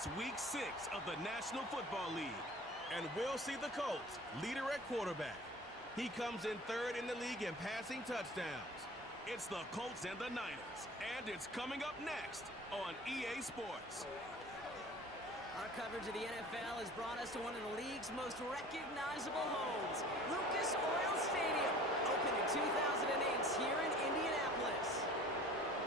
It's Week 6 of the National Football League, and we'll see the Colts leader at quarterback. He comes in third in the league in passing touchdowns. It's the Colts and the Niners, and it's coming up next on EA Sports. Our coverage of the NFL has brought us to one of the league's most recognizable homes, Lucas Oil Stadium, opened in 2008 here in Indianapolis.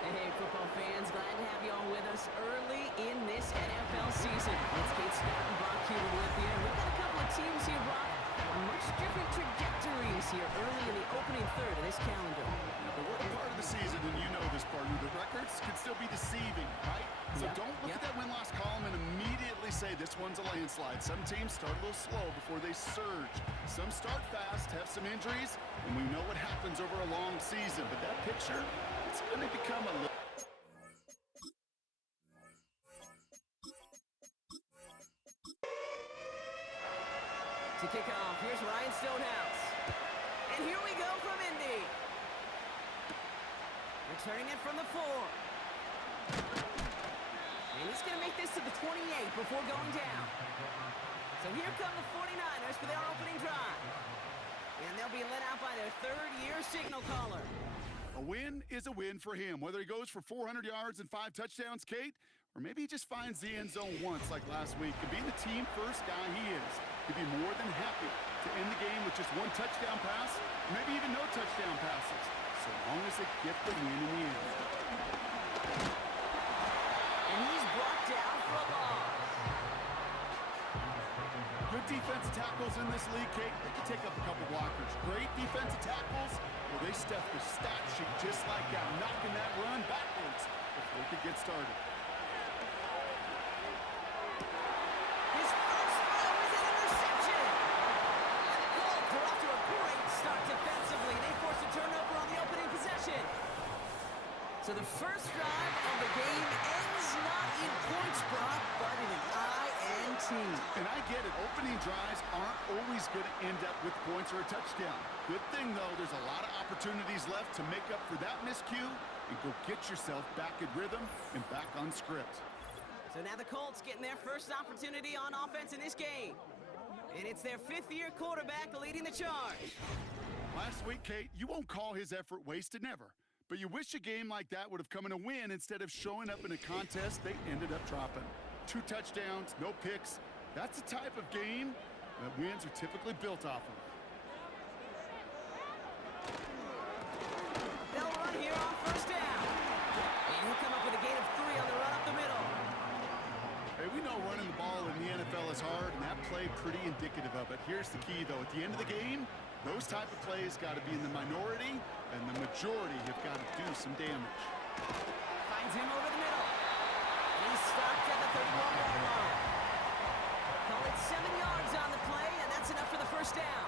Hey, football fans, glad to have you all with us early in this NFL season. It's Kate Scott and Brock Huber with you. We've got a couple of teams here, Brock, on much different trajectories here early in the opening third of this calendar. But we're part of the season, and you know this, partner. The records can still be deceiving, right? So don't look at that win-loss column and immediately say this one's a landslide. Some teams start a little slow before they surge. Some start fast, have some injuries, and we know what happens over a long season. But that picture, it's going to become a little... To kick off, here's Ryan Stonehouse. And here we go from Indy. Returning it from the 4. And he's going to make this to the 28 before going down. So here come the 49ers for their opening drive. And they'll be let out by their third-year signal caller. A win is a win for him, whether he goes for 400 yards and 5 touchdowns, Kate, or maybe he just finds the end zone once like last week. And being the team-first guy he is, he'd be more than happy to end the game with just 1 touchdown pass, or maybe even no touchdown passes, so long as they get the win in the end. And he's brought down for a loss. Good defensive tackles in this league, Kate. They can take up a couple blockers. Great defensive tackles, well, they stuff the stat sheet just like that, knocking that run backwards before they could get started. His first throw is an interception. And the Colts are off to a great start defensively. They force a turnover on the opening possession. So the first drive of the game ends not in points, Brock, but in an INT. And I get it. Opening drives aren't always going to end up with points or a touchdown. Good thing, though, there's a lot of opportunities left to make up for that miscue and go get yourself back in rhythm and back on script. So now the Colts getting their first opportunity on offense in this game. And it's their 5th-year quarterback leading the charge. Last week, Kate, you won't call his effort wasted, never. But you wish a game like that would have come in a win instead of showing up in a contest they ended up dropping. 2 touchdowns, no picks. That's the type of game that wins are typically built off of. They'll run here on first down. And he'll come up with a gain of 3 on the run up the middle. Hey, we know running the ball in the NFL is hard, and that play pretty indicative of it. Here's the key, though. At the end of the game, those type of plays got to be in the minority, and the majority have got to do some damage. Finds him over the middle. He's stopped at the 31-yard line. Call it 7 yards on the play, and that's enough for the first down.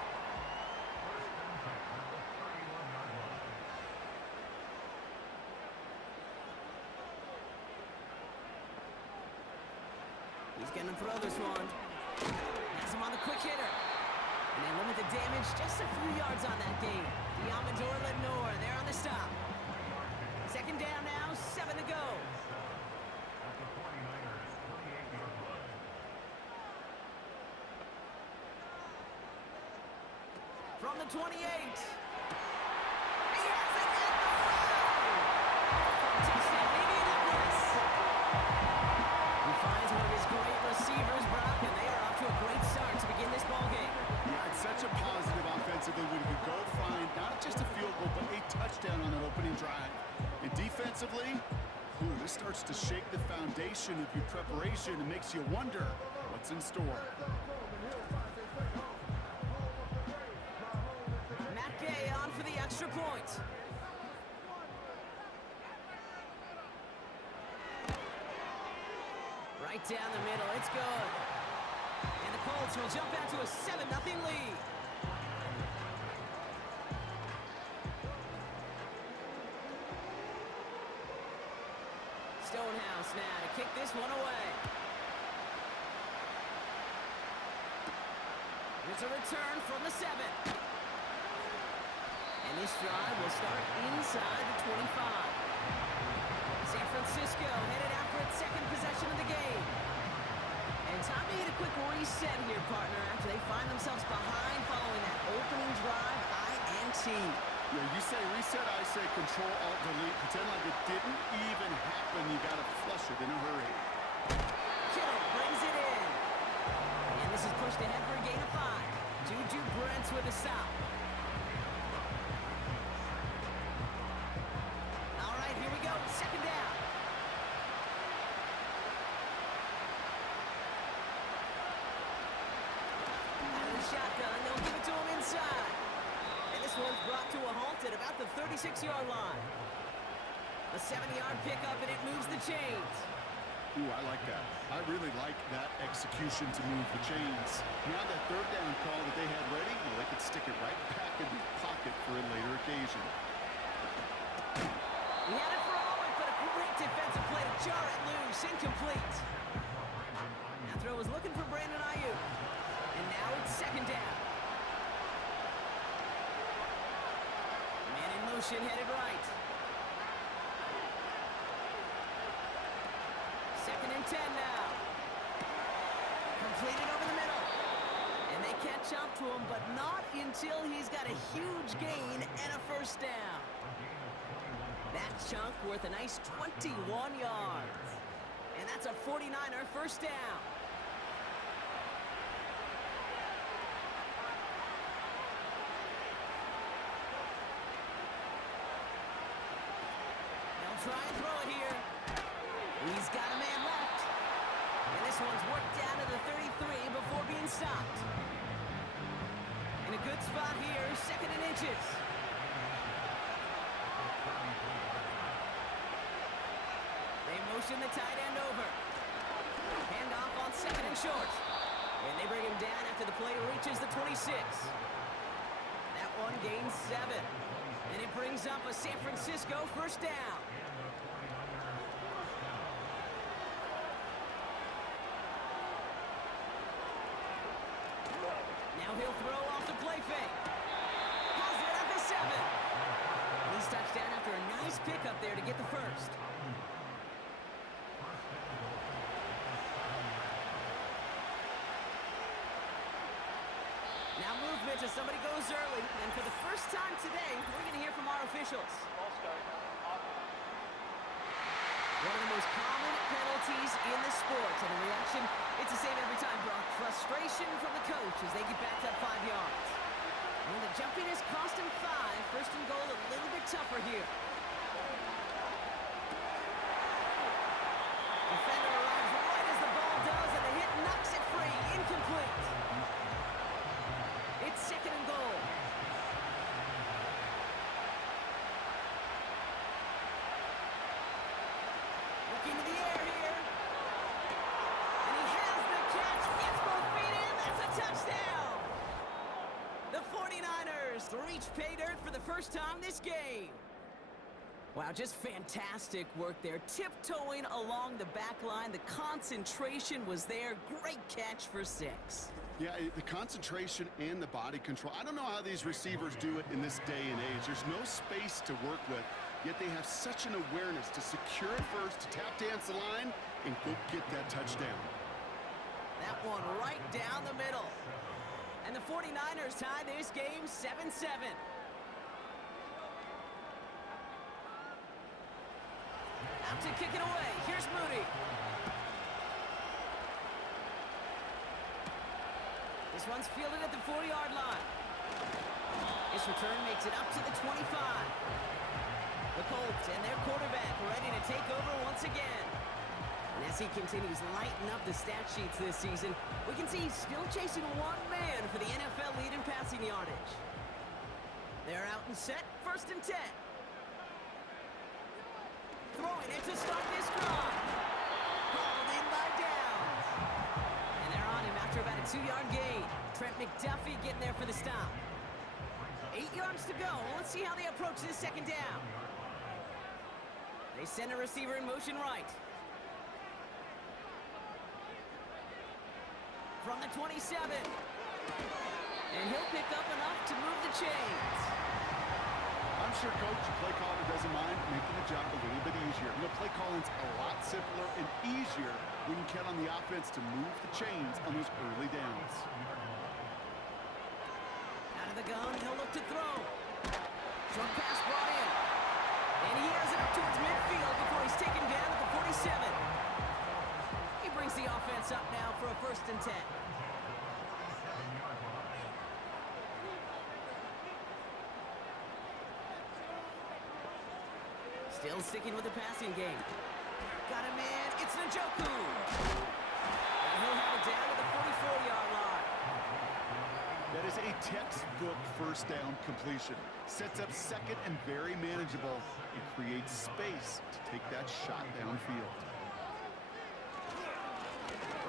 He's going to throw this one. Has him on the quick hitter. And they limit the damage just a few yards on that game. Diamondor Lenore there on the stop. Second down now, 7 to go. From the 28. He has it in the row! Touchdown, Indianapolis. He finds one of his great receivers, Brock, and they are off to a great start to begin this ballgame. Yeah, it's such a positive offensively when you go find not just a field goal, but a touchdown on that opening drive. And defensively, this starts to shake the foundation of your preparation and makes you wonder what's in store. Matt Gay on for the extra point. Right down the middle, it's good. And the Colts will jump out to a 7-0 lead. Stonehouse now to kick this one away. It's a return from the 7. And this drive will start inside the 25. San Francisco headed out for its second possession of the game. And time to hit a quick reset here, partner, after they find themselves behind following that opening drive, INT. Yeah, you say reset, I say Control-Alt-Delete. Pretend like it didn't even happen. You got to flush it in a hurry. Kittle brings it in. And this is pushed ahead for a gain of 5. Juju Brents with a stop. All right, here we go. Second down. Out of the shotgun, they'll give it to him inside. And this one's brought to a halt at about the 36-yard line. A 7-yard pickup, and it moves the chains. Ooh, I like that. I really like that execution to move the chains. Now that third down call that they had ready, well, they could stick it right back in the pocket for a later occasion. He had it for a moment, but a great defensive play to jar it loose. Incomplete. That throw was looking for Brandon Ayuk. And now it's second down. Man in motion, headed right. Second and 10 now. Completed over the middle. And they catch up to him, but not until he's got a huge gain and a first down. That chunk worth a nice 21 yards. And that's a 49er first down. They'll try and throw it here. He's got a man left. And this one's worked down to the 33 before being stopped. In a good spot here, second and inches. They motion the tight end over. Handoff on second and short. And they bring him down after the play reaches the 26. That one gains 7. And it brings up a San Francisco first down. Now he'll throw off the play fake. Has it at the 7. And he's touched down after a nice pickup there to get the first. Now movement as somebody goes early. And for the first time today, we're going to hear from our officials. One of the most common penalties in the sport. And the reaction, it's the same every time, Brock. Frustration from the coach as they get back up 5 yards. And the jumping has cost him 5. First and goal a little bit tougher here. Defender arrives right as the ball does, and the hit knocks it free. Incomplete. It's second and goal. Looking to the air here. And he has the catch. Gets both feet in. That's a touchdown. The 49ers reach pay dirt for the first time this game. Wow, just fantastic work there. Tiptoeing along the back line. The concentration was there. Great catch for 6. Yeah, the concentration and the body control. I don't know how these receivers do it in this day and age. There's no space to work with, yet they have such an awareness to secure it first, to tap dance the line, and go get that touchdown. That one right down the middle. And the 49ers tie this game 7-7. Out to kick it away. Here's Moody. This one's fielded at the 4-yard line. This return makes it up to the 25. The Colts and their quarterback ready to take over once again. And as he continues lighting up the stat sheets this season, we can see he's still chasing one man for the NFL lead in passing yardage. They're out and set, first and 10. Throwing it to start this drive. Hauled in by Downs. And they're on him after about a 2-yard gain. Trent McDuffie getting there for the stop. 8 yards to go. Let's see how they approach this second down. They send a receiver in motion right. From the 27. And he'll pick up enough to move the chains. I'm sure coach and play caller doesn't mind making the job a little bit easier. You know, play calling's a lot simpler and easier when you count on the offense to move the chains on those early downs. Out of the gun, he'll look to throw. Short pass brought in. And he has it up towards midfield before he's taken down at the 47. He brings the offense up now for a 1st and 10. Still sticking with the passing game. Got a man, it's Njoku. And he'll have it down at the 44-yard line. That is a textbook 1st down completion. Sets up 2nd and very manageable and creates space to take that shot downfield.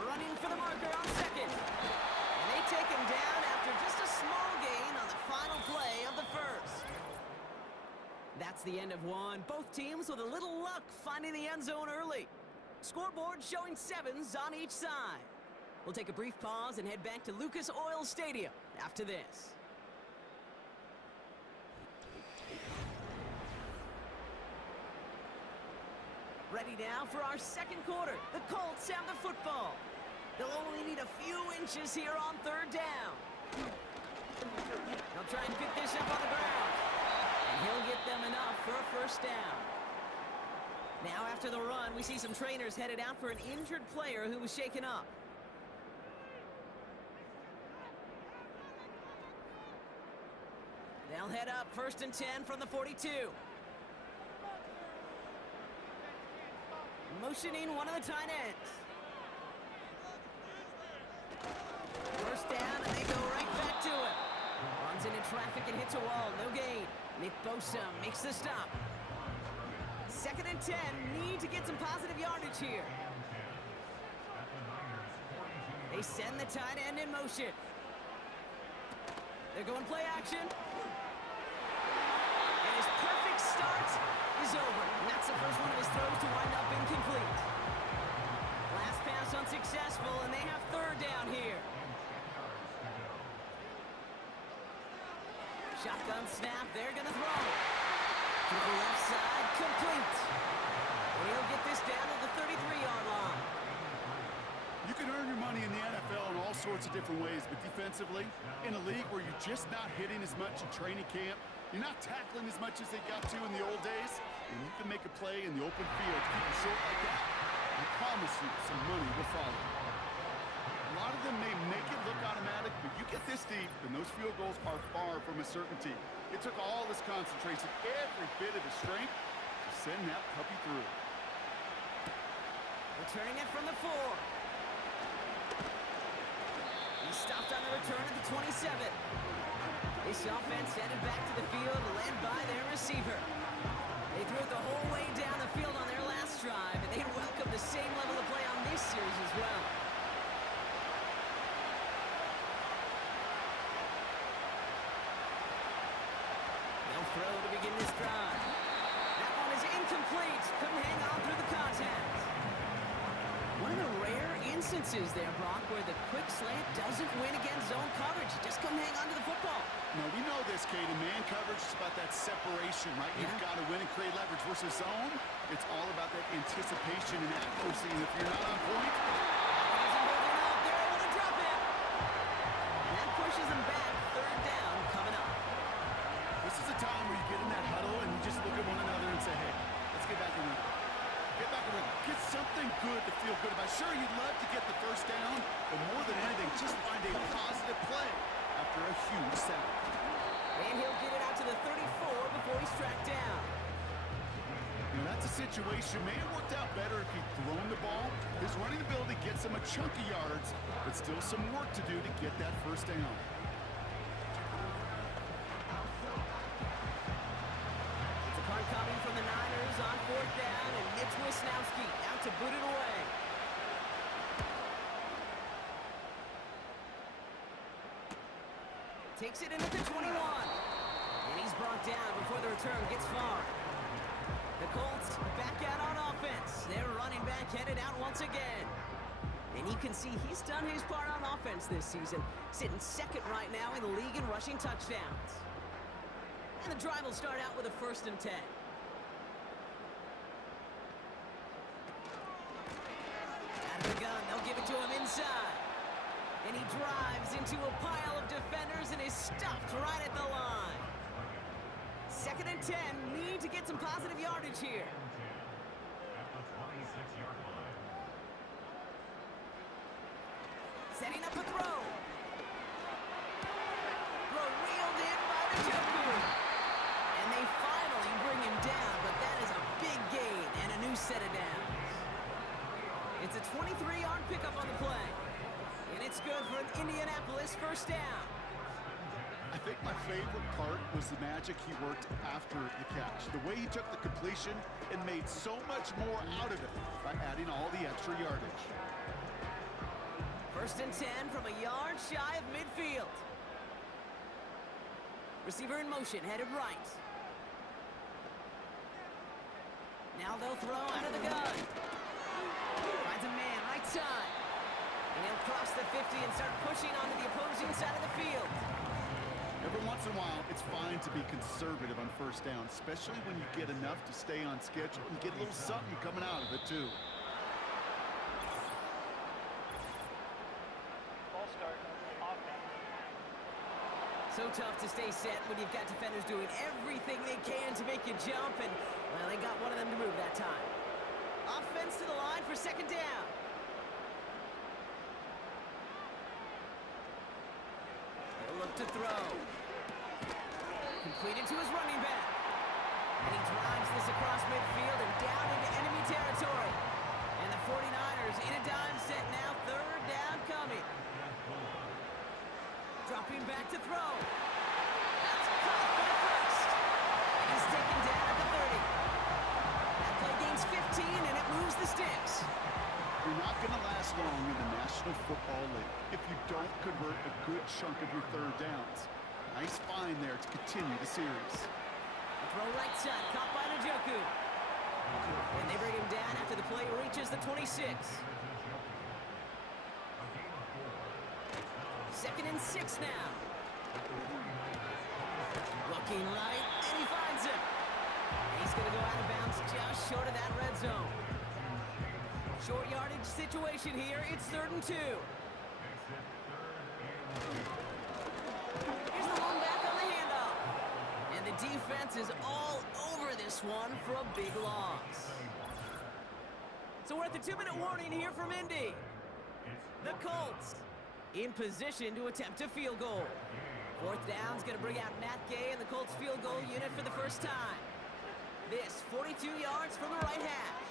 Running for the marker on 2nd. And they take him down after just a small gain on the final play of the 1st. That's the end of one. Both teams with a little luck finding the end zone early. Scoreboard showing 7s on each side. We'll take a brief pause and head back to Lucas Oil Stadium after this. Ready now for our 2nd quarter. The Colts have the football. They'll only need a few inches here on 3rd down. They'll try and pick this up on the ground. And he'll get them enough for a 1st down. Now after the run, we see some trainers headed out for an injured player who was shaken up. They'll head up 1st and 10 from the 42. Motioning one of the tight ends. 1st down, and they go right back to it. Runs into traffic and hits a wall. No gain. Nick Bosa makes the stop. 2nd and 10. Need to get some positive yardage here. They send the tight end in motion. They're going play action. And his perfect start is over. And that's the first one of his throws to wind up incomplete. Last pass unsuccessful, and they have 3rd down here. Shotgun snap, they're going to throw. To the left side, complete. And he'll get this down to the 33-yard line. You can earn your money in the NFL in all sorts of different ways, but defensively, in a league where you're just not hitting as much in training camp, you're not tackling as much as they got to in the old days, and you can make a play in the open field, keep it short like that, I promise you some money will follow. A lot of them may make it look automatic, but you get this deep, and those field goals are far from a certainty. It took all this concentration, every bit of his strength, to send that puppy through. Returning it from the 4. He stopped on the return at the 27. This offense headed back to the field, led by their receiver. They threw it the whole way down the field on their last drive, and they welcome the same level of play on this series as well. They'll throw to begin this drive. That one is incomplete. Couldn't hang on through the contact. One of the rare instances there, Brock, where the quick slant doesn't win against zone coverage. You just couldn't hang on to the football. No, we know this, Kate. In man coverage, it's about that separation, right? Yeah. You've got to win and create leverage versus zone. It's all about that anticipation and accuracy. And if you're not on point, Isn't holding up. They're able to drop it. And that pushes them back. 3rd down coming up. this is a time where you get in that huddle and you just look at one another and say, hey, let's get back in rhythm. Get back in rhythm. Get something good to feel good about. Sure, you'd love to get the 1st down, but more than anything, just find a positive play after a huge sack. And he'll get it out to the 34 before he's tracked down. You know, that's a situation. May have worked out better if he'd thrown the ball. His running ability gets him a chunk of yards, but still some work to do to get that 1st down. It's a punt coming from the Niners on 4th down, and Mitch Wisnowski out to boot it away. Takes it in at the 21. And he's brought down before the return gets far. The Colts back out on offense. Their running back headed out once again. And you can see he's done his part on offense this season, sitting 2nd right now in the league in rushing touchdowns. And the drive will start out with a 1st and 10. Out of the gun, they'll give it to him inside. And he drives into a pile of defenders and is stopped right at the line. 2nd and 10, need to get some positive yardage here. Setting up a throw. Throw reeled in by the Joku. And they finally bring him down, but that is a big gain and a new set of downs. It's a 23-yard pickup on the play. And it's good for an Indianapolis 1st down. I think my favorite part was the magic he worked after the catch. The way he took the completion and made so much more out of it by adding all the extra yardage. 1st and 10 from a yard shy of midfield. Receiver in motion, headed right. Now they'll throw out of the gun. Finds a man, right side. And he'll cross the 50 and start pushing onto the opposing side of the field. Every once in a while, it's fine to be conservative on 1st down, especially when you get enough to stay on schedule and get a little something coming out of it, too. So tough to stay set when you've got defenders doing everything they can to make you jump, and, well, they got one of them to move that time. Offense to the line for 2nd down. He'll look to throw. Completed to his running back. And he drives this across midfield and down into enemy territory. And the 49ers in a dime set now, 3rd down coming. Dropping back to throw. That's caught for the 1st. And he's taken down at the 30. That play gains 15, and it moves the sticks. You're not going to last long in the National Football League if you don't convert a good chunk of your 3rd downs. Nice find there to continue the series. A throw right side, caught by the Joku. And they bring him down after the play reaches the 26. 2nd and 6 now. Looking right, and he finds him. He's going to go out of bounds just short of that red zone. Short yardage situation here. It's 3rd and 2. Here's the home back on the handoff. And the defense is all over this one for a big loss. So we're at the 2-minute warning here from Indy. The Colts in position to attempt a field goal. 4th down's going to bring out Matt Gay and the Colts field goal unit for the 1st time. This 42 yards from the right hash.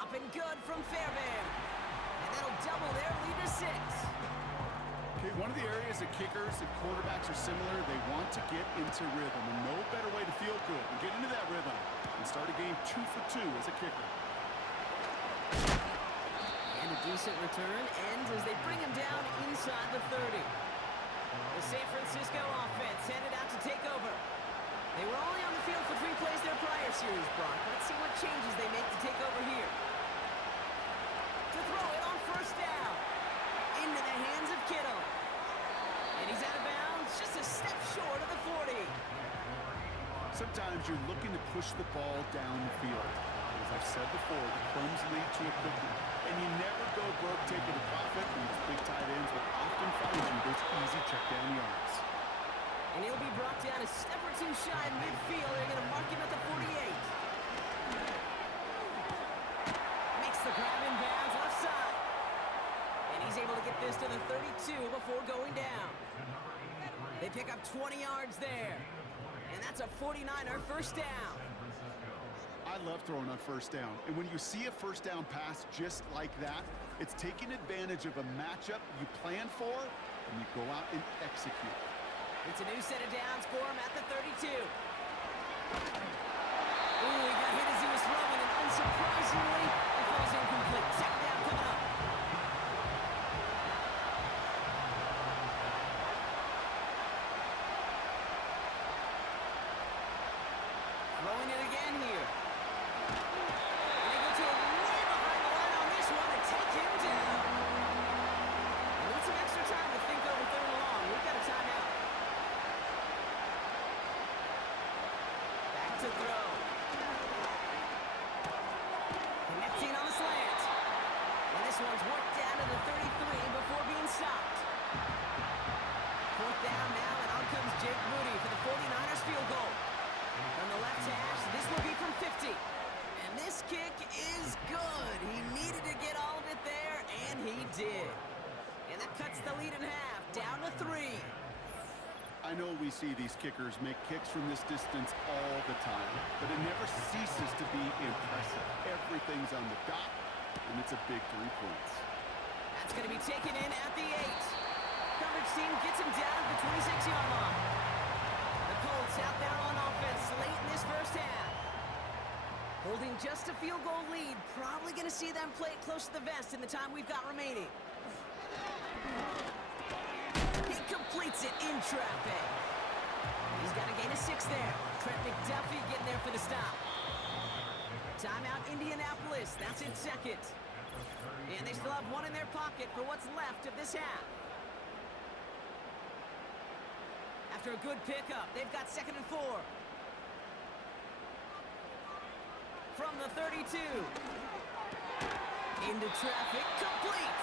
Up and good from Fairbairn. And that'll double their lead to 6. Okay, one of the areas that kickers and quarterbacks are similar, they want to get into rhythm. And no better way to feel good and get into that rhythm and start a game 2 for 2 as a kicker. And a decent return ends as they bring him down inside the 30. The San Francisco offense headed out to take over. They were only on the field for 3 plays their prior series, Brock. Let's see what changes they make to take over here. To throw it on 1st down. Into the hands of Kittle. And he's out of bounds, just a step short of the 40. Sometimes you're looking to push the ball down the field. As I've said before, the crumbs lead to a cookie. And you never go broke taking a profit, and these big tight ends will often find you those easy check down yards. And he'll be brought down a step or 2 shy of midfield. They're going to mark him at the 48. Makes the grab in bounds left side. And he's able to get this to the 32 before going down. They pick up 20 yards there. And that's a 49er 1st down. I love throwing on 1st down. And when you see a 1st down pass just like that, it's taking advantage of a matchup you plan for, and you go out and execute. It's a new set of downs for him at the 32. Ooh, he got hit as he was throwing, and unsurprisingly, it falls incomplete. 2nd down coming up. Throwing it again here. And they go to him way behind the line on this one and take him down. We need some extra time to think over 3rd and long. We've got a timeout. to throw. Connecting on the slant. And this one's worked down to the 33 before being stopped. Fourth down now, and on comes Jake Moody for the 49ers field goal. From the left hash, this will be from 50. And this kick is good. He needed to get all of it there, and he did. And that cuts the lead in half, down to 3. I know we see these kickers make kicks from this distance all the time, but it never ceases to be impressive. Everything's on the dot, and it's a big 3 points. That's going to be taken in at the 8. Coverage team gets him down at the 26-yard line. The Colts out there on offense late in this first half. Holding just a field goal lead. Probably going to see them play it close to the vest in the time we've got remaining. He completes it in traffic. He's got a gain of 6 there. Trent McDuffie getting there for the stop. Timeout Indianapolis. That's its second. And they still have one in their pocket for what's left of this half. After a good pickup, they've got 2nd and 4. From the 32. Into traffic, complete.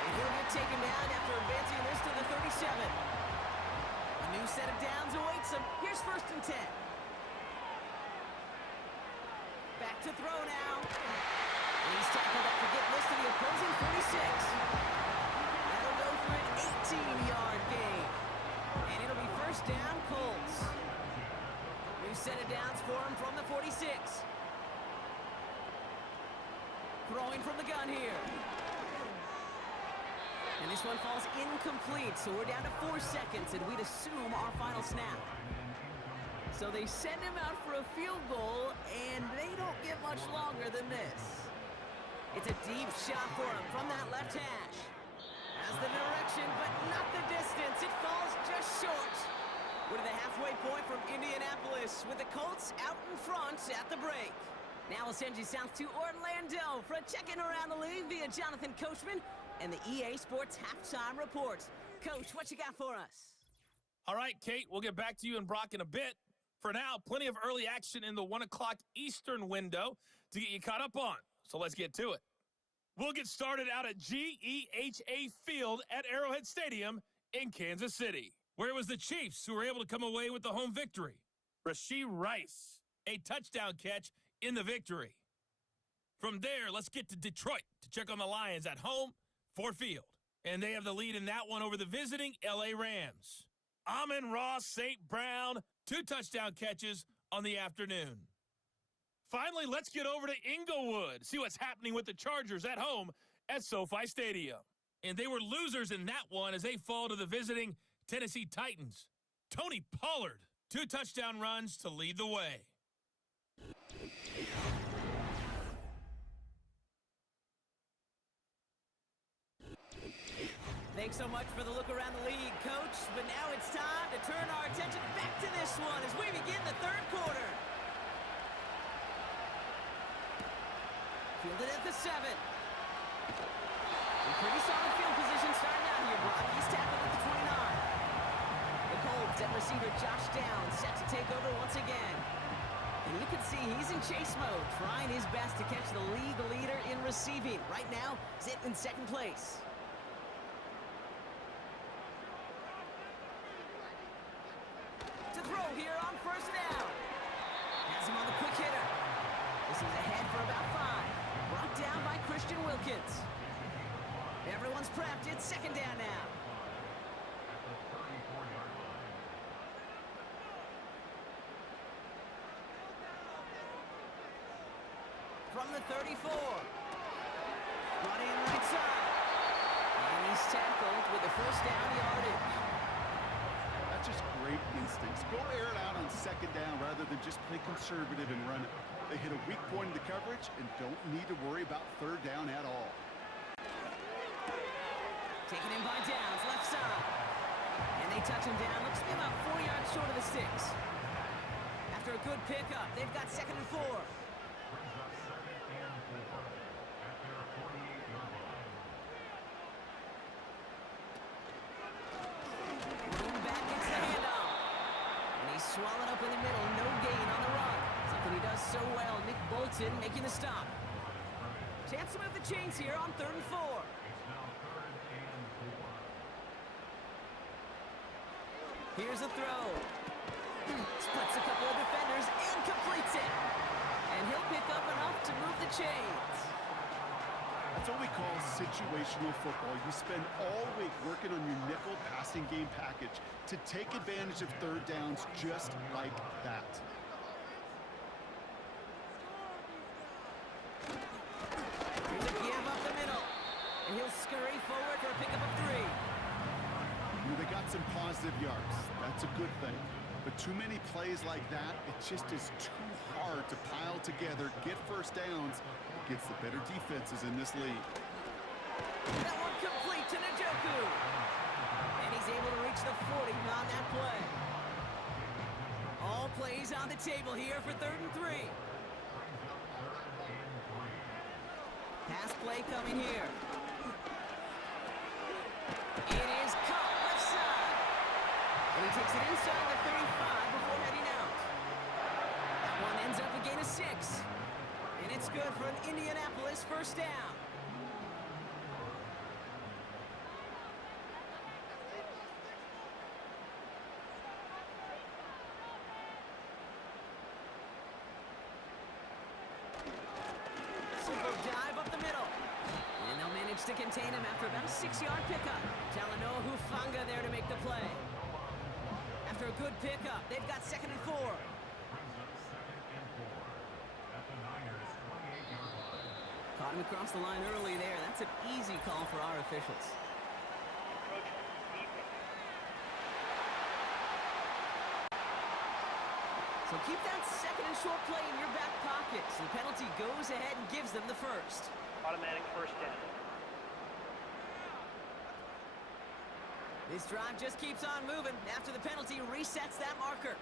And he'll get taken down after advancing this to the 37. A new set of downs awaits him. Here's 1st and 10. Back to throw now. And he's tackled after getting this to the opposing 46. That'll go for an 18-yard gain. And it'll be 1st down, Colts. New set of downs for him from the 46. Throwing from the gun here. And this one falls incomplete, so we're down to 4 seconds, and we'd assume our final snap. So they send him out for a field goal, and they don't get much longer than this. It's a deep shot for him from that left hash. Has the direction, but not the distance. It falls just short. We're to the halfway point from Indianapolis, with the Colts out in front at the break. Now we'll send you south to Orlando for a check-in around the league via Jonathan Coachman and the EA Sports Halftime Report. Coach, what you got for us? All right, Kate, we'll get back to you and Brock in a bit. For now, plenty of early action in the 1 o'clock Eastern window to get you caught up on. So let's get to it. We'll get started out at GEHA Field at Arrowhead Stadium in Kansas City, where it was the Chiefs who were able to come away with the home victory. Rashee Rice, a touchdown catch in the victory. From there, let's get to Detroit to check on the Lions at home, Ford Field. And they have the lead in that one over the visiting LA Rams. Amon-Ra St. Brown, 2 touchdown catches on the afternoon. Finally, let's get over to Inglewood, see what's happening with the Chargers at home at SoFi Stadium. And they were losers in that one as they fall to the visiting Tennessee Titans. Tony Pollard, 2 touchdown runs to lead the way. Thanks so much for the look around the league, Coach. But now it's time to turn our attention back to this one as we begin the 3rd quarter. Fielded at the 7. In pretty solid field position starting out here, Brock. He's tackled at the 29. The Colts at receiver Josh Downs set to take over once again. And you can see he's in chase mode, trying his best to catch the league leader in receiving. Right now, sitting in 2nd place. To throw here on 1st down. Has him on the quick hitter. This is ahead for about 5. Brought down by Christian Wilkins. Everyone's prepped. It's 2nd down now. From the 34. Running right side. And he's tackled with the 1st down yardage. That's just great instincts. Go air it out on 2nd down rather than just play conservative and run it. They hit a weak point in the coverage and don't need to worry about 3rd down at all. Taken in by Downs, left side. And they touch him down. Looks to be about 4 yards short of the sticks. After a good pickup, they've got 2nd and 4. swallowed up in the middle. No gain on the run. Something he does so well. Nick Bolton making the stop. Chance to move the chains here on 3rd and 4. Here's a throw. Splits a couple of defenders and completes it. And he'll pick up enough to move the chains. That's what we call situational football. You spend all week working on your nickel passing game package to take advantage of 3rd downs just like that. Here's a give up the middle. And he'll scurry forward for a pickup of 3. They got some positive yards. That's a good thing. But too many plays like that, it just is too hard to pile together, get 1st downs against the better defenses in this league. That one complete to Njoku. And he's able to reach the 40 on that play. All plays on the table here for 3rd and 3. Pass play coming here. It is caught left side. And he takes it inside the 35 before heading out. That one ends up a gain of 6. And it's good for an Indianapolis 1st down. Simple dive up the middle. And they'll manage to contain him after about a 6-yard pickup. Talanoa Hufanga there to make the play. After a good pickup, they've got 2nd and 4. Caught him across the line early there. That's an easy call for our officials. So keep that 2nd and short play in your back pocket. So the penalty goes ahead and gives them the 1st. Automatic 1st down. This drive just keeps on moving after the penalty resets that marker.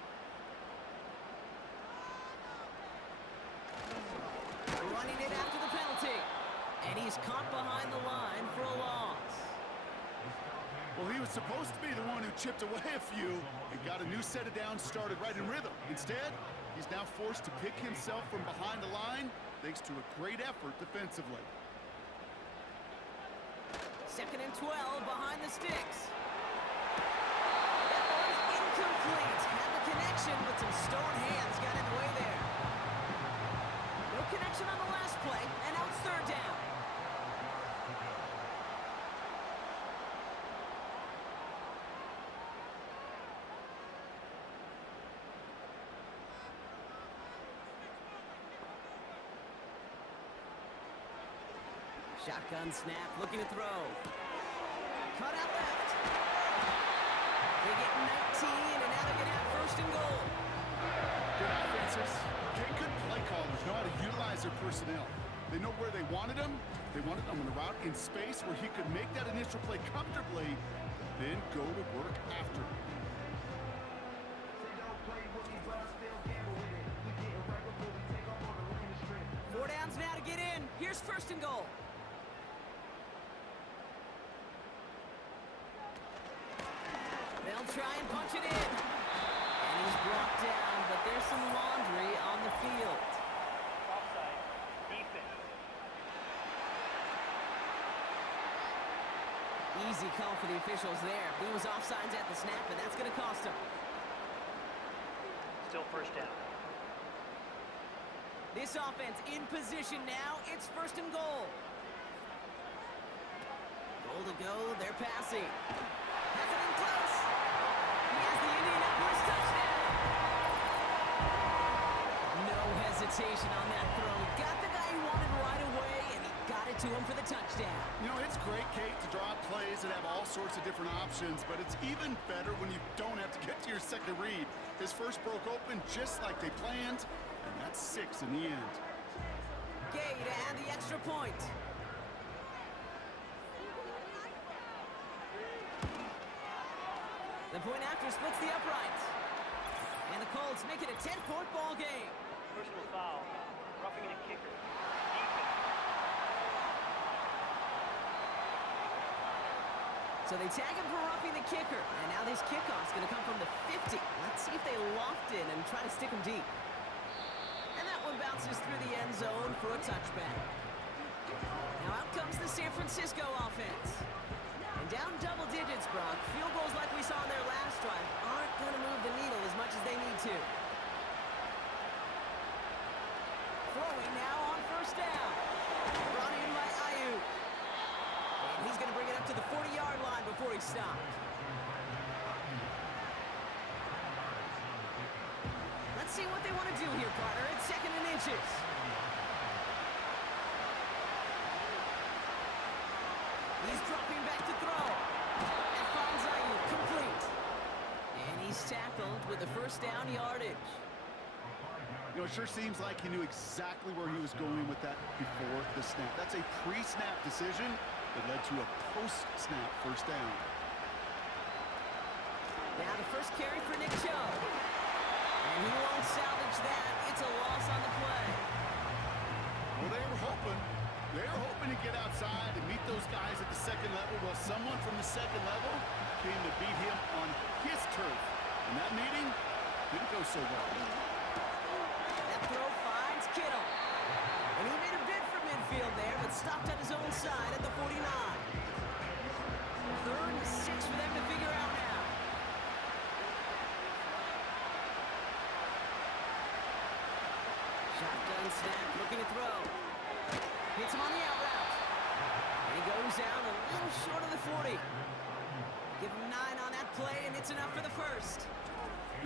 Running it after the penalty. And he's caught behind the line for a loss. Well, he was supposed to be the one who chipped away a few and got a new set of downs started right in rhythm. Instead, he's now forced to pick himself from behind the line thanks to a great effort defensively. 2nd and 12 behind the sticks. That was incomplete. Had the connection, but some stone hands got in the way there. No connection on the last play, and now it's 3rd down. Shotgun snap, looking to throw. Cut out left. They get 19, and now they're going to have 1st and goal. Good offenses. Good play callers know how to utilize their personnel. They know where they wanted him. They wanted him on the route in space where he could make that initial play comfortably, then go to work after. 4 downs now to get in. Here's 1st and goal. They'll try and punch it in. And he's brought down, but there's some laundry on the field. Offside. Defense. Easy call for the officials there. He was offsides at the snap, and that's going to cost him. Still 1st down. This offense in position now. It's 1st and goal. Goal to go. They're passing. Has it in close. He has the Indianapolis touchdown. No hesitation on that throw. He got the guy he wanted right away, and he got it to him for the touchdown. You know, it's great, Kate, to draw up plays that have all sorts of different options, but it's even better when you don't have to get to your 2nd read. His 1st broke open just like they planned, and that's 6 in the end. Gay to add the extra point. The point after splits the uprights. And the Colts make it a 10-point ball game. Personal foul. Roughing it kicker. Defense. So they tag him for roughing the kicker. And now this kickoff's going to come from the 50. Let's see if they loft in and try to stick him deep. And that one bounces through the end zone for a touchback. Now out comes the San Francisco offense. And down double digits, Brock. Field goals like we saw in their last drive aren't going to move the needle as much as they need to. Throwing now on first down. Brought in by Aiyuk. And he's going to bring it up to the 40-yard line before he stopped. Let's see what they want to do here, partner. It's 2nd and inches. He's dropping back to throw. And finds Aiyuk complete. And he's tackled with the first down yardage. You know, it sure seems like he knew exactly where he was going with that before the snap. That's a pre-snap decision that led to a post-snap first down. Now the first carry for Nick Chubb. And he won't salvage that. It's a loss on the play. Well, they were hoping to get outside and meet those guys at the second level. Well, someone from the second level came to beat him on his turf. And that meeting didn't go so well. That throw finds Kittle. And he made a bid for midfield there, but stopped on his own side at the 49. 3rd and 6 for them to figure out now. Shotgun snap, looking to throw. Hits him on the out route. And he goes down a little short of the 40. Give him 9 on that play, and it's enough for the first.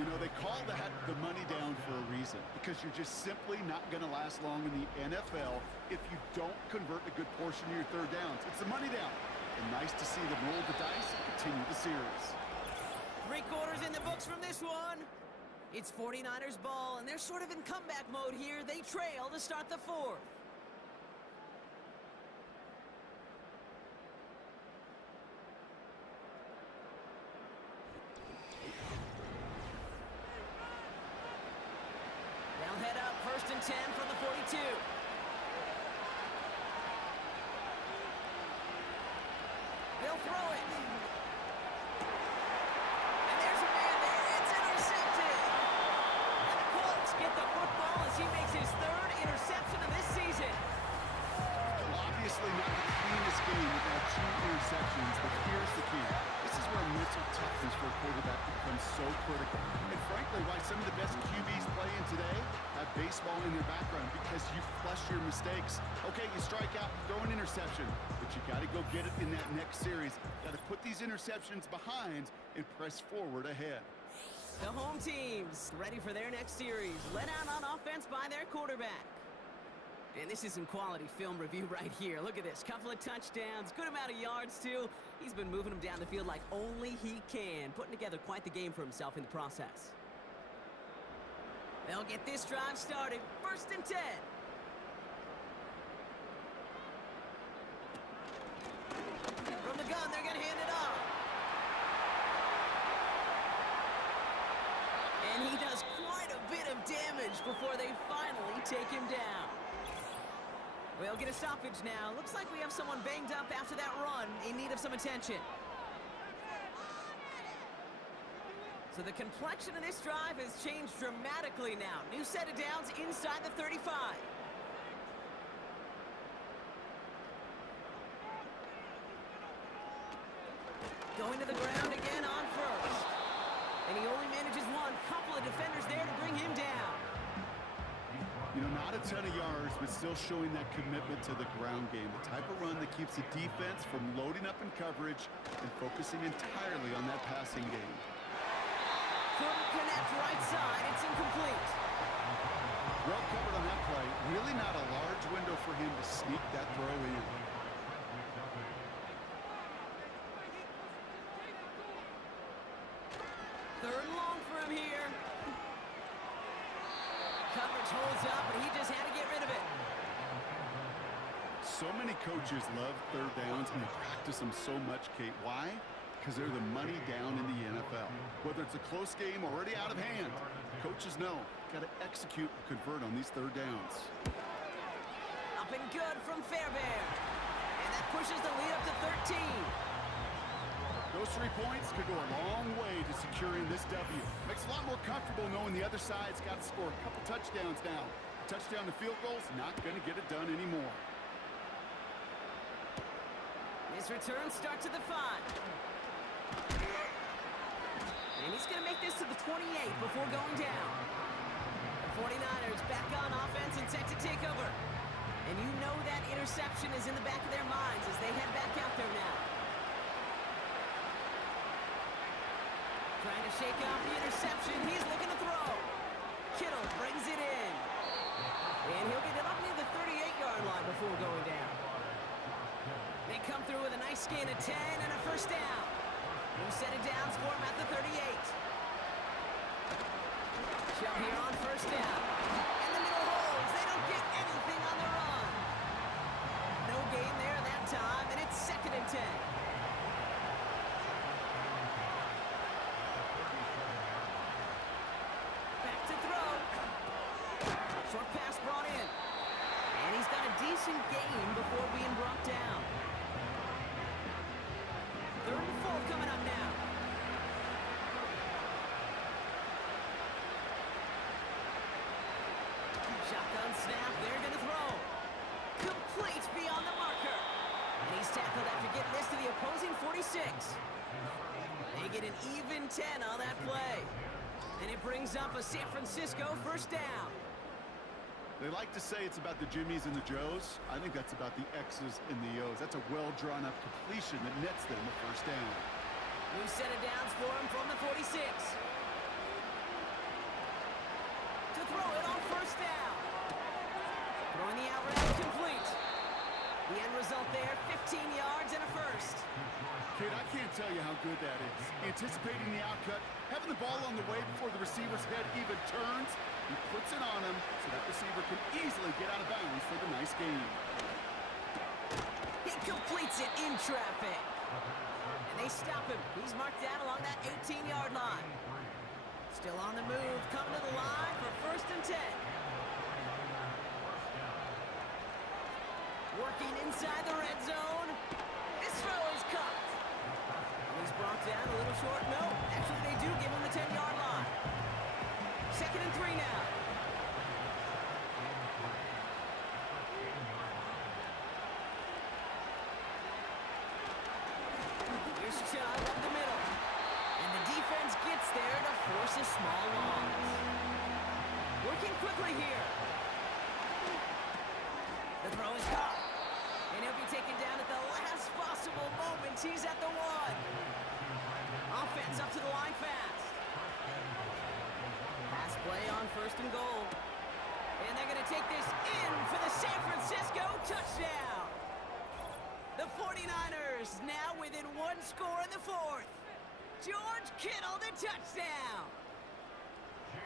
You know, they call that the money down for a reason, because you're just simply not going to last long in the NFL if you don't convert a good portion of your third downs. It's the money down. And nice to see them roll the dice and continue the series. 3 quarters in the books from this one. It's 49ers ball, and they're sort of in comeback mode here. They trail to start the 4th. They'll head up 1st and 10 from the 42. They'll throw it. And there's a man there. It's intercepted. And the Colts get the football as he makes his 3rd interception of this season. Well, obviously not the cleanest game without 2 interceptions, but here's the key. This is where mental toughness for a quarterback becomes so critical. And frankly, why some of the best QBs playing today have baseball in their background, because you flush your mistakes. Okay, you strike out, throw an interception, but you got to go get it in that next series. Got to put these interceptions behind and press forward ahead. The home teams ready for their next series. Let out on offense by their quarterback. And this is some quality film review right here. Look at this. Couple of touchdowns. Good amount of yards, too. He's been moving them down the field like only he can. Putting together quite the game for himself in the process. They'll get this drive started. 1st and 10. From the gun, they're going to hand it off. And he does quite a bit of damage before they finally take him down. We'll get a stoppage now. Looks like we have someone banged up after that run, in need of some attention. So the complexion of this drive has changed dramatically now. New set of downs inside the 35. Going to the ground again on 1st. And he only manages one. Couple of defenders there to bring him down. You know, not a ton of yards, but still showing that commitment to the ground game. The type of run that keeps the defense from loading up in coverage and focusing entirely on that passing game. Couldn't connect right side. It's incomplete. Well covered on that play. Really not a large window for him to sneak that throw in. Third and long for him here. Coverage holds up, but he just had to get rid of it. So many coaches love third downs and they practice them so much, Kate. Why? Because they're the money down in the NFL. Whether it's a close game already out of hand, coaches know, got to execute and convert on these third downs. Up and good from Fairbairn. And that pushes the lead up to 13. Those 3 points could go a long way to securing this W. Makes it a lot more comfortable knowing the other side's got to score a couple touchdowns now. A touchdown to field goal's not going to get it done anymore. His return starts at the 5. And he's going to make this to the 28 before going down. The 49ers back on offense and set to take over. And you know that interception is in the back of their minds as they head back out there now. Trying to shake off the interception. He's looking to throw. Kittle brings it in. And he'll get it up near the 38-yard line before going down. They come through with a nice gain of 10 and a first down. New set of downs for him at the 38. Shove here on first down. And the middle holds. They don't get anything on the run. No gain there that time, and it's 2nd and 10. Back to throw. Short pass brought in. And he's got a decent gain before being brought down. 3rd and 4 coming up now. Shotgun snap, they're going to throw. Complete beyond the marker. And he's tackled after getting this to the opposing 46. They get an even 10 on that play. And it brings up a San Francisco first down. They like to say it's about the Jimmies and the Joes. I think that's about the X's and the O's. That's a well-drawn-up completion that nets them a first down. New set of downs for him from the 46. To throw it on first down. Throwing the out route complete. The end result there, 15 yards and a first. Kid, I can't tell you how good that is. Anticipating the outcut, having the ball on the way before the receiver's head even turns, he puts it on him so that receiver can easily get out of bounds for the nice gain. He completes it in traffic. And they stop him. He's marked down along that 18-yard line. Still on the move, coming to the line for 1st and 10. Working inside the red zone. This throw is cut. And he's brought down a little short. No, actually they do give him the 10-yard line. 2nd and 3 now. Here's a shot up the middle. And the defense gets there to force a small loss. Working quickly here. The throw is caught. And he'll be taken down at the last possible moment. He's at the 1. Offense up to the line fast. Pass play on 1st and goal. And they're going to take this in for the San Francisco touchdown. The 49ers now within 1 score in the 4th. George Kittle, the touchdown.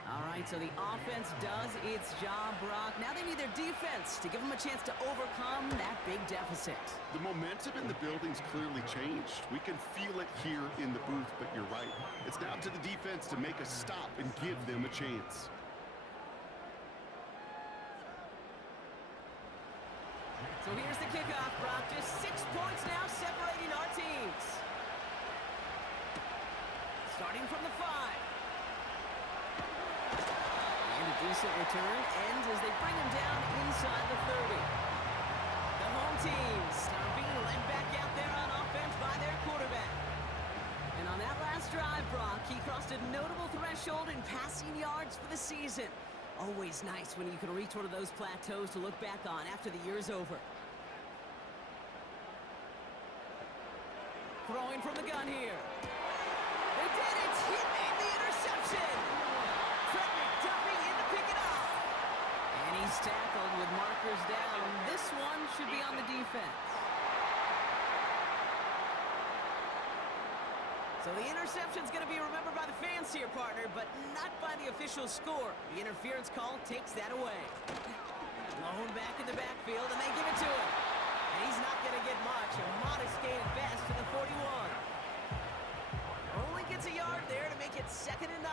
All right, so the offense does its job, Brock. Now they need their defense to give them a chance to overcome that big deficit. The momentum in the building's clearly changed. We can feel it here in the booth, but you're right. It's now to the defense to make a stop and give them a chance. So here's the kickoff, Brock. Just 6 points now separating our teams. Starting from the 5. And a decent return ends as they bring him down inside the 30. The home teams are being led back out there on offense by their quarterback. And on that last drive, Brock, he crossed a notable threshold in passing yards for the season. Always nice when you can reach one of those plateaus to look back on after the year's over. Throwing from the gun here. They did it! He made the interception! Trent McDuffie in to pick it up. And he's tackled with markers down. This one should be on the defense. So the interception's going to be remembered by the fans here, partner, but not by the official score. The interference call takes that away. Blown back in the backfield, and they give it to him. And he's not going to get much. A modest gain at best to the 41. Only gets a yard there to make it 2nd and 9.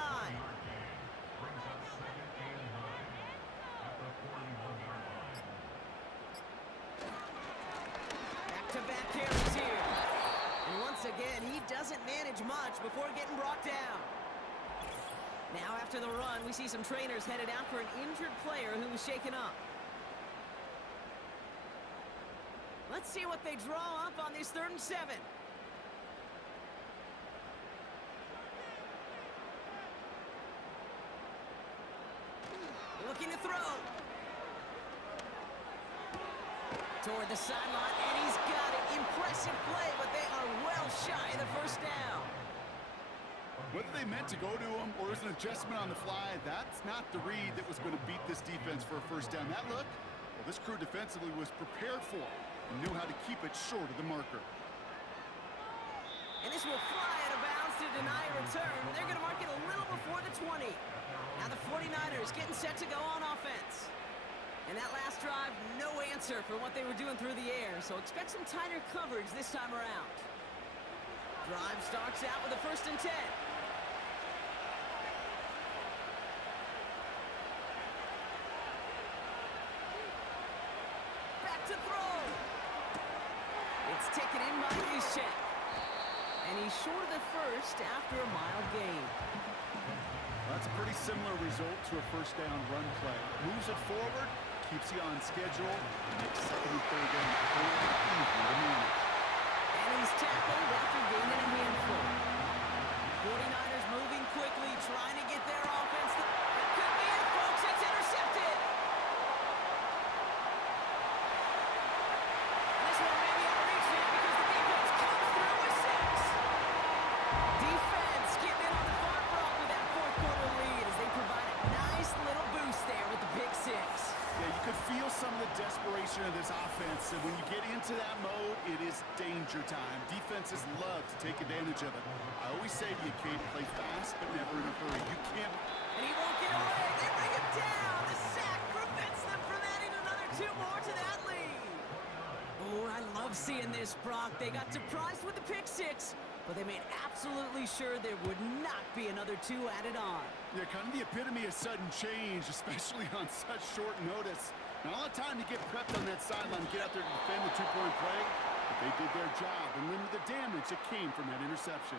Back-to-back carries here. And once Once again, he doesn't manage much before getting brought down. Now after the run, we see some trainers headed out for an injured player who was shaken up. Let's see what they draw up on this 3rd and 7. Looking to throw. Toward the sideline, and he's got it. Impressive play, but they are well shy of the first down. Whether they meant to go to him or it was an adjustment on the fly, that's not the read that was going to beat this defense for a first down. That look, well, this crew defensively was prepared for it and knew how to keep it short of the marker. And this will fly out of bounds to deny a return. They're going to mark it a little before the 20. Now the 49ers getting set to go on offense. And that last drive, no answer for what they were doing through the air, so expect some tighter coverage this time around. Drive starts out with a 1st and 10. Back to throw. It's taken in by Juszczyk. And he's short of the first after a mild gain. That's a pretty similar result to a first down run play. Moves it forward, keeps you on schedule, makes 2nd and 3rd down easy to manage. And he's tackled after gaining a handful. 49ers moving quickly, trying to get their offense. That could be it, folks. It's intercepted. This one may be out of reach now because the defense comes through with 6. Defense getting in on the far front with that 4th quarter lead as they provide a nice little boost there with the pick 6. Yeah, you could feel some of the desperation of this offense, and when you get into that mode, it is danger time. Defenses love to take advantage of it. I always say to you, Kate, play fast, but never in a hurry. You can't... And he won't get away. They bring him down. The sack prevents them from adding another 2 more to that lead. Oh, I love seeing this, Brock. They got surprised with the pick 6, but they made absolutely sure there would not be another 2 added on. Yeah, kind of the epitome of sudden change, especially on such short notice. Not a lot of time to get prepped on that sideline, get out there to defend the 2-point play, but they did their job and limit the damage that came from that interception.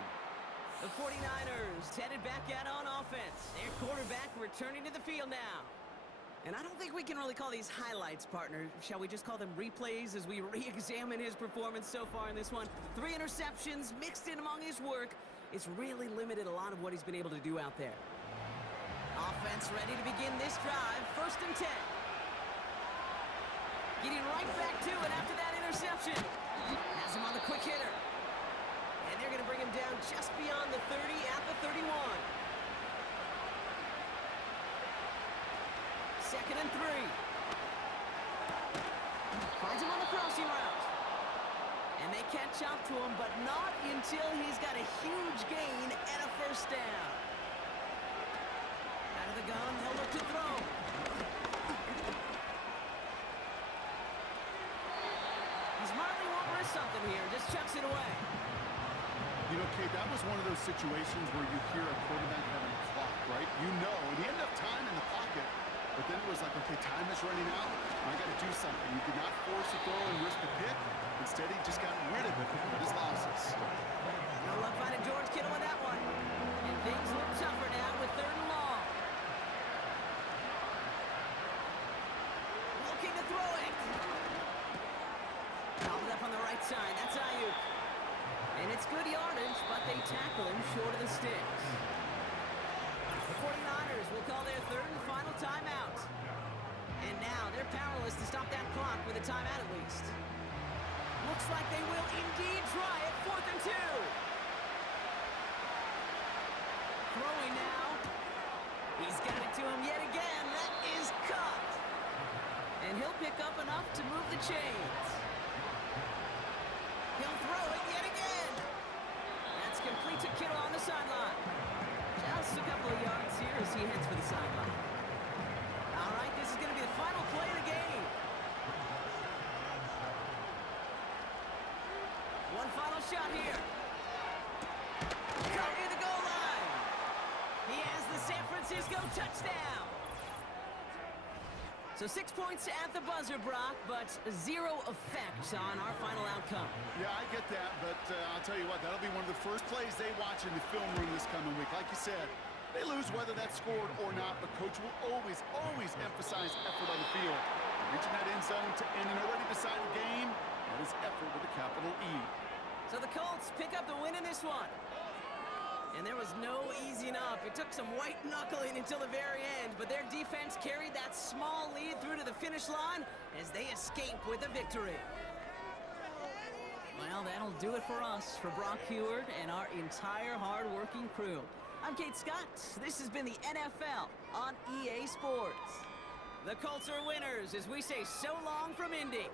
The 49ers headed back out on offense. Their quarterback returning to the field now. And I don't think we can really call these highlights, partner. Shall we just call them replays as we re-examine his performance so far in this one? 3 interceptions mixed in among his work. It's really limited a lot of what he's been able to do out there. Offense ready to begin this drive. 1st and 10. Getting right back to it after that interception. Has him on the quick hitter. And they're going to bring him down just beyond the 30 at the 31. 2nd and 3. Finds him on the crossing route. And they catch up to him, but not until he's got a huge gain and a 1st down. Out of the gun, they'll look to throw. He's Marley won't risk something here, just chucks it away. You know, Kate, that was one of those situations where you hear a quarterback having a clock, right? You know, and he ended up time in the pocket, but then it was like, okay, time is running out. I got to do something. He did not force a throw and risk a pick. Instead, he just got rid of it with his losses. No luck finding George Kittle with that one. And things look tougher now with 3rd and long. Looking to throw it. Gobbled up on the right side. That's Ayuk. And it's good yardage, but they tackle him short of the sticks. The 49ers will call their 3rd and final timeout. And now they're powerless to stop that clock with a timeout at least. Looks like they will indeed try it. 4th and 2. Throwing now. He's got it to him yet again. That is caught. And he'll pick up enough to move the chains. He'll throw it yet again. That's complete to Kittle on the sideline. Just a couple of yards here as he heads for the sideline. All right, this is going to be the final play of the game. One final shot here. Coming to the goal line. He has the San Francisco touchdown. So 6 points at the buzzer, Brock, but 0 effect on our final outcome. Yeah, I get that, but I'll tell you what, that'll be one of the first plays they watch in the film room this coming week. Like you said, they lose whether that's scored or not, but Coach will always emphasize effort on the field. Reaching that end zone to end an already decided game, that is effort with a capital E. So the Colts pick up the win in this one. And there was no easing up. It took some white knuckling until the very end, but their defense carried that small lead through to the finish line as they escape with a victory. Well, that'll do it for us, for Brock Heward and our entire hard-working crew. I'm Kate Scott. This has been the NFL on EA Sports. The Colts are winners as we say so long from Indy.